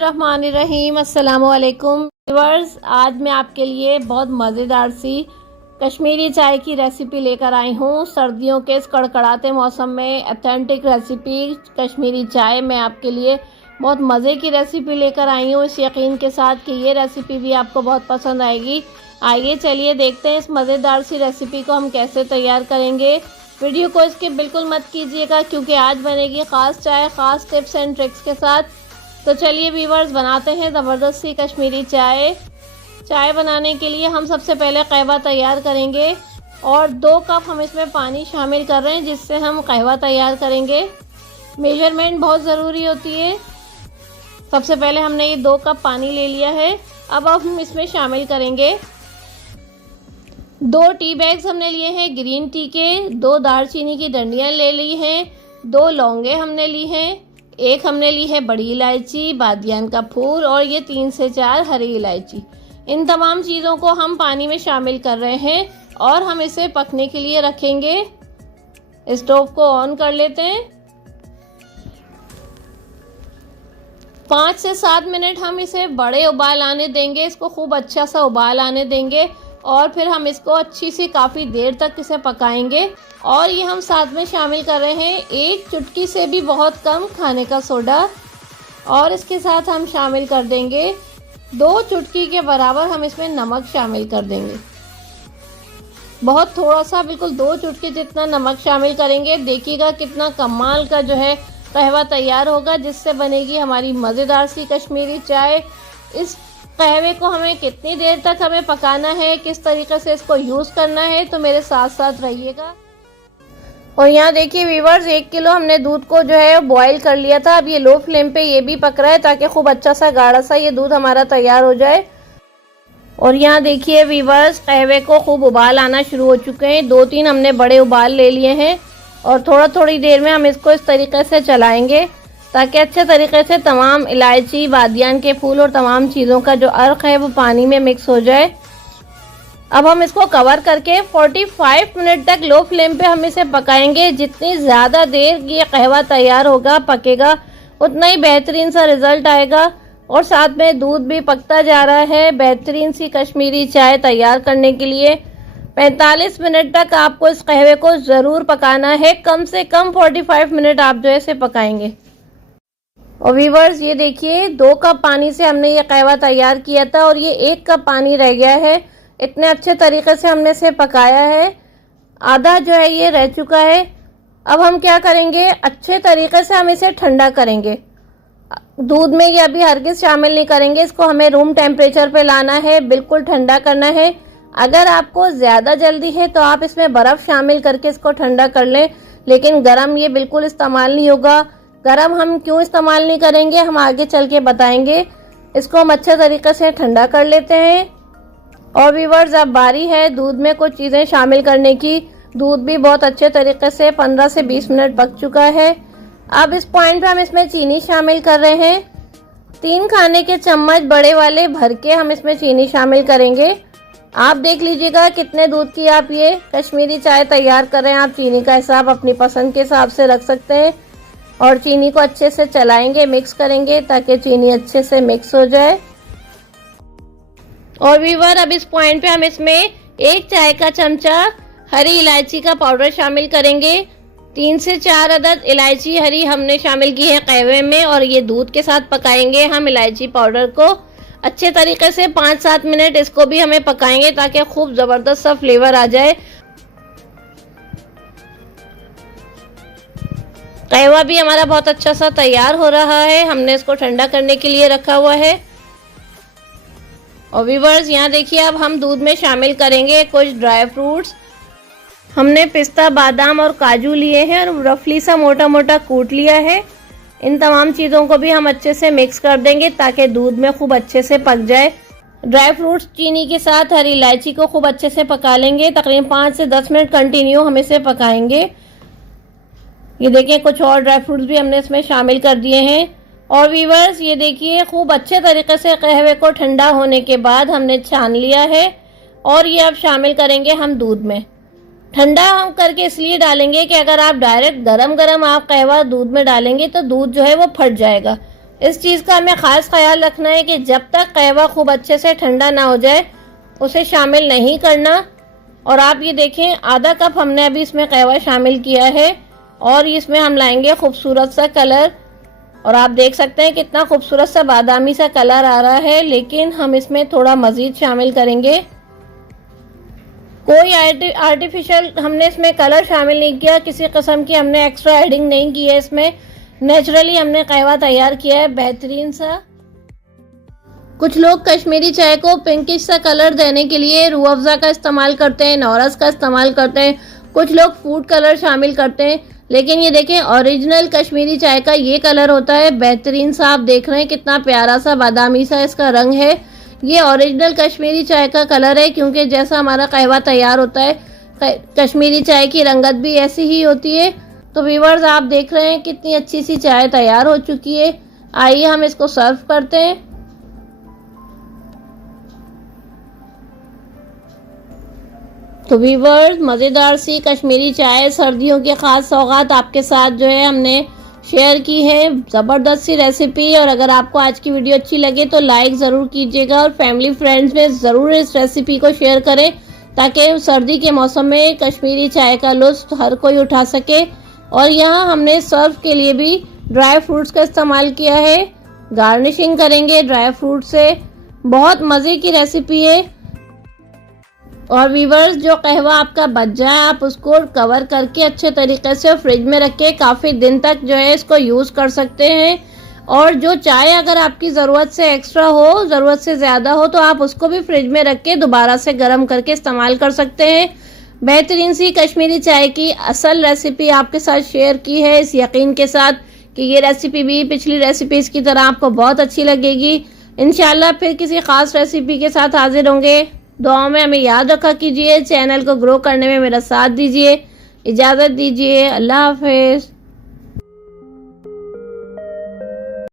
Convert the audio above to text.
बिस्मिल्लाहिर्रहमानिर्रहीम। अस्सलामुअलैकुम व्यूअर्स, आज मैं आपके लिए बहुत मज़ेदार सी कश्मीरी चाय की रेसिपी लेकर आई हूँ। सर्दियों के इस कड़कड़ाते मौसम में ऑथेंटिक रेसिपी कश्मीरी चाय मैं आपके लिए बहुत मज़े की रेसिपी लेकर आई हूँ, इस यकीन के साथ कि ये रेसिपी भी आपको बहुत पसंद आएगी। आइए चलिए देखते हैं इस मज़ेदार सी रेसिपी को हम कैसे तैयार करेंगे। वीडियो को इसके बिल्कुल मत कीजिएगा क्योंकि आज बनेगी ख़ास चाय, ख़ास टिप्स एंड ट्रिक्स के साथ। तो चलिए व्यूअर्स, बनाते हैं ज़बरदस्त सी कश्मीरी चाय। चाय बनाने के लिए हम सबसे पहले कहवा तैयार करेंगे और 2 कप हम इसमें पानी शामिल कर रहे हैं जिससे हम कहवा तैयार करेंगे। मेजरमेंट बहुत ज़रूरी होती है। सबसे पहले हमने ये 2 कप पानी ले लिया है। अब हम इसमें शामिल करेंगे 2 टी बैग्स हमने लिए हैं ग्रीन टी के, 2 दालचीनी की डंडियाँ ले ली हैं, 2 लौंगे हमने ली हैं, 1 हमने ली है बड़ी इलायची, बादियान का फूल और ये 3 से 4 हरी इलायची। इन तमाम चीज़ों को हम पानी में शामिल कर रहे हैं और हम इसे पकने के लिए रखेंगे। स्टोव को ऑन कर लेते हैं। 5 से 7 मिनट हम इसे बड़े उबाल आने देंगे। इसको खूब अच्छा सा उबाल आने देंगे और फिर हम इसको अच्छी सी काफ़ी देर तक इसे पकाएंगे। और ये हम साथ में शामिल कर रहे हैं 1 चुटकी से भी बहुत कम खाने का सोडा और इसके साथ हम शामिल कर देंगे 2 चुटकी के बराबर हम इसमें नमक शामिल कर देंगे। बहुत थोड़ा सा, बिल्कुल 2 चुटकी जितना नमक शामिल करेंगे। देखिएगा कितना कमाल का जो है कहवा तैयार होगा जिससे बनेगी हमारी मज़ेदार सी कश्मीरी चाय। इस कहवे को हमें कितनी देर तक हमें पकाना है, किस तरीके से इसको यूज़ करना है, तो मेरे साथ साथ रहिएगा। और यहाँ देखिए व्यूअर्स, 1 किलो हमने दूध को जो है बॉईल कर लिया था। अब ये लो फ्लेम पे ये भी पक रहा है ताकि खूब अच्छा सा गाढ़ा सा ये दूध हमारा तैयार हो जाए। और यहाँ देखिए व्यूअर्स, कहवे को खूब उबाल आना शुरू हो चुके हैं। 2-3 हमने बड़े उबाल ले लिए हैं और थोड़ी देर में हम इसको इस तरीके से चलाएंगे ताकि अच्छे तरीके से तमाम इलायची, बादियान के फूल और तमाम चीज़ों का जो अर्क है वो पानी में मिक्स हो जाए। अब हम इसको कवर करके 45 मिनट तक लो फ्लेम पे हम इसे पकाएंगे। जितनी ज़्यादा देर ये कहवा तैयार होगा, पकेगा, उतना ही बेहतरीन सा रिज़ल्ट आएगा। और साथ में दूध भी पकता जा रहा है। बेहतरीन सी कश्मीरी चाय तैयार करने के लिए 45 मिनट तक आपको इस कहवे को ज़रूर पकाना है। कम से कम 45 मिनट आप जो है इसे पकाएंगे। और व्यूअर्स, ये देखिए 2 कप पानी से हमने ये कहवा तैयार किया था और ये 1 कप पानी रह गया है। इतने अच्छे तरीके से हमने इसे पकाया है। आधा जो है ये रह चुका है। अब हम क्या करेंगे, अच्छे तरीके से हम इसे ठंडा करेंगे। दूध में ये अभी हरगिज़ शामिल नहीं करेंगे। इसको हमें रूम टेम्परेचर पे लाना है, बिल्कुल ठंडा करना है। अगर आपको ज़्यादा जल्दी है तो आप इसमें बर्फ़ शामिल करके इसको ठंडा कर लें, लेकिन गर्म ये बिल्कुल इस्तेमाल नहीं होगा। गरम हम क्यों इस्तेमाल नहीं करेंगे, हम आगे चल के बताएंगे। इसको हम अच्छे तरीके से ठंडा कर लेते हैं। और व्यूअर्स, अब बारी है दूध में कुछ चीज़ें शामिल करने की। दूध भी बहुत अच्छे तरीके से 15 से 20 मिनट पक चुका है। अब इस पॉइंट पे हम इसमें चीनी शामिल कर रहे हैं। 3 खाने के चम्मच बड़े वाले भर के हम इसमें चीनी शामिल करेंगे। आप देख लीजिएगा कितने दूध की आप ये कश्मीरी चाय तैयार कर रहे हैं। आप चीनी का हिसाब अपनी पसंद के हिसाब से रख सकते हैं। और चीनी को अच्छे से चलाएंगे, मिक्स करेंगे ताकि चीनी अच्छे से मिक्स हो जाए। और व्यूअर, अब इस पॉइंट पे हम इसमें 1 चाय का चमचा हरी इलायची का पाउडर शामिल करेंगे। 3 से 4 अदद इलायची हरी हमने शामिल की है कहवे में और ये दूध के साथ पकाएंगे हम इलायची पाउडर को अच्छे तरीके से। 5-7 मिनट इसको भी हमें पकाएंगे ताकि खूब ज़बरदस्त सा फ्लेवर आ जाए। कहवा भी हमारा बहुत अच्छा सा तैयार हो रहा है। हमने इसको ठंडा करने के लिए रखा हुआ है। और व्यूअर्स, यहाँ देखिए अब हम दूध में शामिल करेंगे कुछ ड्राई फ्रूट्स। हमने पिस्ता, बादाम और काजू लिए हैं और रफली सा मोटा मोटा कूट लिया है। इन तमाम चीज़ों को भी हम अच्छे से मिक्स कर देंगे ताकि दूध में खूब अच्छे से पक जाए। ड्राई फ्रूट्स चीनी के साथ हरी इलायची को खूब अच्छे से पका लेंगे। तकरीबन 5 से 10 मिनट कंटिन्यू हम इसे पकाएंगे। ये देखिए कुछ और ड्राई फ्रूट्स भी हमने इसमें शामिल कर दिए हैं। और व्यूअर्स, ये देखिए खूब अच्छे तरीके से कहवे को ठंडा होने के बाद हमने छान लिया है और ये अब शामिल करेंगे हम दूध में। ठंडा हम करके इसलिए डालेंगे कि अगर आप डायरेक्ट गरम गरम आप कहवा दूध में डालेंगे तो दूध जो है वो फट जाएगा। इस चीज़ का हमें ख़ास ख्याल रखना है कि जब तक कहवा खूब अच्छे से ठंडा ना हो जाए उसे शामिल नहीं करना। और आप ये देखें, आधा कप हमने अभी इसमें कहवा शामिल किया है और इसमें हम लाएंगे खूबसूरत सा कलर। और आप देख सकते हैं कितना खूबसूरत सा बादामी सा कलर आ रहा है, लेकिन हम इसमें थोड़ा मज़ीद शामिल करेंगे। कोई आर्टिफिशियल हमने इसमें कलर शामिल नहीं किया, किसी किस्म की हमने एक्स्ट्रा एडिंग नहीं की है इसमें। नेचुरली हमने कहवा तैयार किया है बेहतरीन सा। कुछ लोग कश्मीरी चाय को पिंकिश सा कलर देने के लिए रूह अफ़ज़ा का इस्तेमाल करते हैं, नौरस का इस्तेमाल करते हैं, कुछ लोग फूड कलर शामिल करते हैं, लेकिन ये देखें ओरिजिनल कश्मीरी चाय का ये कलर होता है बेहतरीन सा। आप देख रहे हैं कितना प्यारा सा बादामी सा इसका रंग है। ये ओरिजिनल कश्मीरी चाय का कलर है, क्योंकि जैसा हमारा कहवा तैयार होता है कश्मीरी चाय की रंगत भी ऐसी ही होती है। तो व्यूअर्स आप देख रहे हैं कितनी अच्छी सी चाय तैयार हो चुकी है। आइए हम इसको सर्व करते हैं। तो व्यूअर्स मज़ेदार सी कश्मीरी चाय, सर्दियों के ख़ास सौगात आपके साथ जो है हमने शेयर की है। ज़बरदस्त सी रेसिपी। और अगर आपको आज की वीडियो अच्छी लगे तो लाइक ज़रूर कीजिएगा और फैमिली फ्रेंड्स में ज़रूर इस रेसिपी को शेयर करें, ताकि सर्दी के मौसम में कश्मीरी चाय का लुत्फ़ हर कोई उठा सके। और यहाँ हमने सर्व के लिए भी ड्राई फ्रूट्स का इस्तेमाल किया है, गार्निशिंग करेंगे ड्राई फ्रूट से। बहुत मज़े की रेसिपी है। और व्यूअर्स जो कहवा आपका बच जाए आप उसको कवर करके अच्छे तरीके से फ्रिज में रख के काफ़ी दिन तक जो है इसको यूज़ कर सकते हैं। और जो चाय अगर आपकी ज़रूरत से एक्स्ट्रा हो, ज़रूरत से ज़्यादा हो, तो आप उसको भी फ्रिज में रख के दोबारा से गर्म करके इस्तेमाल कर सकते हैं। बेहतरीन सी कश्मीरी चाय की असल रेसिपी आपके साथ शेयर की है, इस यकीन के साथ कि ये रेसिपी भी पिछली रेसिपीज़ की तरह आपको बहुत अच्छी लगेगी। इंशाल्लाह फिर किसी ख़ास रेसिपी के साथ हाजिर होंगे। दुआओं में हमें याद रखा कीजिए, चैनल को ग्रो करने में मेरा साथ दीजिए। इजाज़त दीजिए, अल्लाह हाफ़िज़।